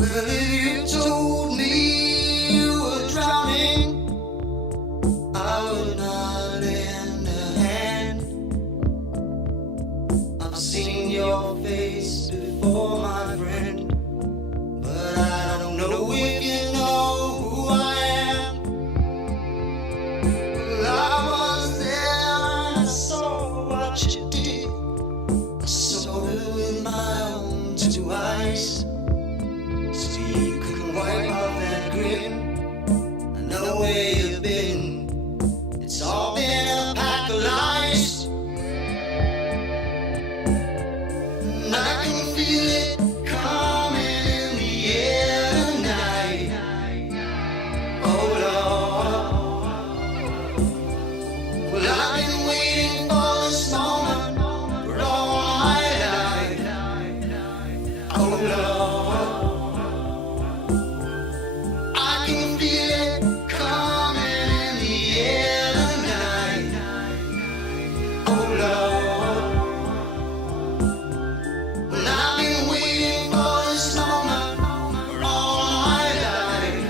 Well, if you told me you were drowning, I would not lend a hand. I've seen your face before, my friend, but I don't know if you know who I am. Well, I was there and I saw what you did. I saw it with my own two eyes. So you couldn't wipe off that grin. I know where you've been. It's all been a pack of lies. And I can feel it coming in the air tonight. Oh Lord. Well, I've been waiting for this moment for all my life. Oh Lord. I can feel it coming in the air tonight. Oh Lord. Well, I've been waiting for this moment for all my life.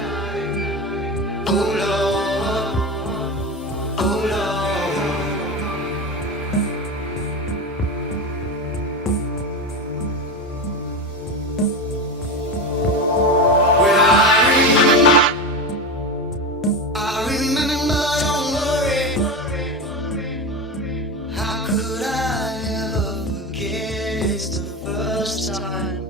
Oh Lord. Oh Lord. Well, I remember, don't worry. How could I ever forget? It's the first time